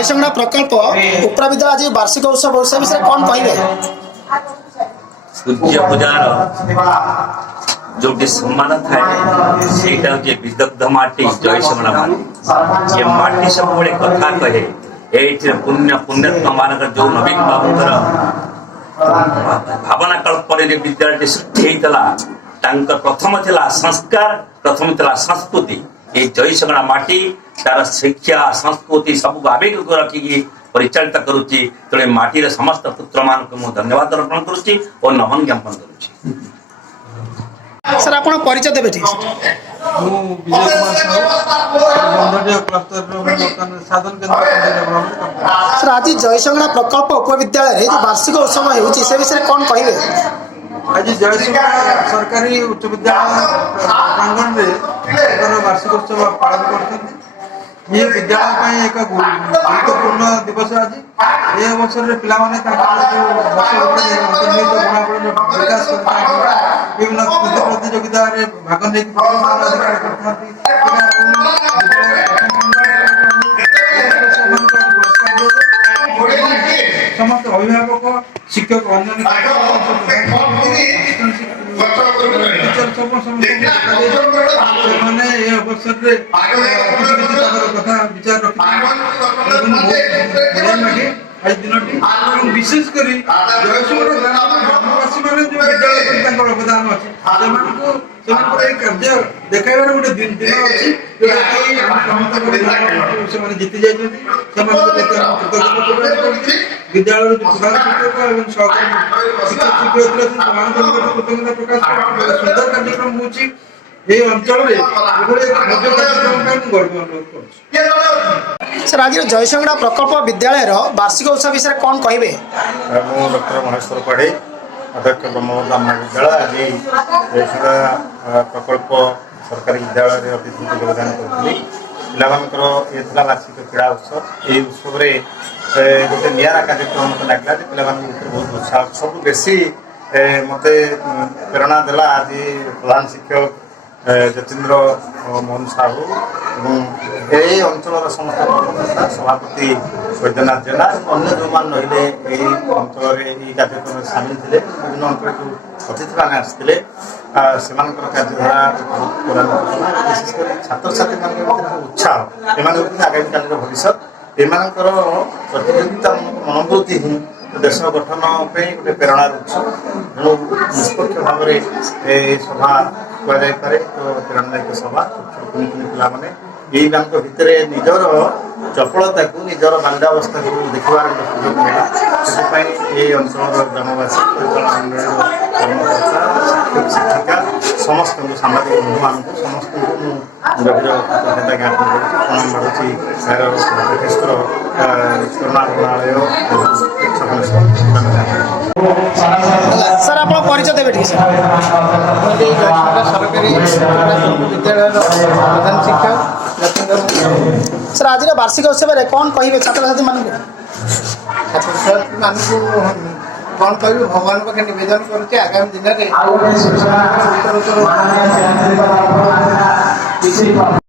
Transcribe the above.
जयसंगना प्रकल्प उपरा विद्यालय आज वार्षिक उत्सव विषय कौन कहे सूर्य पूजार जो सम्मान थाए से विदग्ध माटी जयसंगना माटी ये माटी सब बड़े कथा कहे ये पुण्य पुण्यात्मा मान जो नवीन बाबूर भावना कल्प विद्यालय सृष्टि होता प्रथम थिला संस्कार प्रथम थिला संस्कृति ये जयसंगना माटी तार शिक्षा संस्कृति सब आवेग को रखिकी परिचालित करुच्ची तेरे माटीर समस्त पुत्र मान को मुझे धन्यवाद अर्पण करुच्ची और नमन ज्ञापन करुच्ची। सर आप परिचय देवे ठीक सर आज जयसंगना प्रकल्प उपविद्यालय जो वार्षिक उत्सव होती से विषय कौन कहे आज जयसंगना सरकारी उच्च विद्यालय प्रांगण में वार्षिक उत्सव पालन करते ये विद्यालय एक गुरुत्वपूर्ण दिवस आज ये अवसर में पिलाने विकास विभिन्न प्रतियोगिता भाग नहीं समस्त अभिभावक शिक्षक अवसर कथा विचार आज दिन विशेषकर ग्रामवासी मैंने जो विद्यालय अवदान अच्छे कार्य देखाइबार गोटे दिन अच्छी जीति जाती विद्यालय प्रधान शिक्षक और सहकारी शिक्षक कृतज्ञता प्रकाश सुंदर कार्यक्रम होची अंचल सर आज जयसंगना प्रकल्प विद्यालय वार्षिक उत्सव विषय कौन कहे डॉक्टर महेश्वर पाढ़े अध्यक्ष ब्रह्मवर्धन महाविद्यालय आज जयसंगना प्रकल्प सरकारी विद्यालय अतिथि योगदान करी पिलाମାନଙ୍କର ये वार्षिक क्रीड़ा उत्सव ये उत्सव गोटे निरा कार्यक्रम मत लगे पे बहुत उत्साह सब बेसी मत प्रेरणा देला आज प्रधान शिक्षक जतीन्द्र मोहन साहू यही अंचल समस्त सभापति वैद्यनाथ जेना अन्य जो मान रही अंचल कार्यक्रम सामिल थे विभिन्न अंचल जो अतिथि मैंने आसते कार्यधारा विशेषकर छात्र छात्री उत्साह एम आगामी काल भविष्य एम प्रतियोगिता मनोवृत्ति ही देश गठन गोटे प्रेरणार उत्स तेणु निष्पक्ष भाव में सभा कहुपे तो प्रेरणादायक सभा कुनि कुनि पाने यही भितर निजर चपलता को निजर बाल्यावस्था को देखार गोटे सुजोग मिला से अंचल ग्रामवासी कर्मकर्ता शिक्षक शिक्षिका समस्त सामाजिक बंधु मान समस्त गभीर कृतज्ञता ज्ञापन करुच्ची प्रणाम मारुची करुणालय सर आप परिचय देवे ठीक सरकारी विद्यालय प्रधान शिक्षक सर आज वार्षिक उत्सव कौन कहे छात्र छात्री मान छात्र छात्री मानक कौन कह भगवान पाखे नवेदन कर आगामी दिन में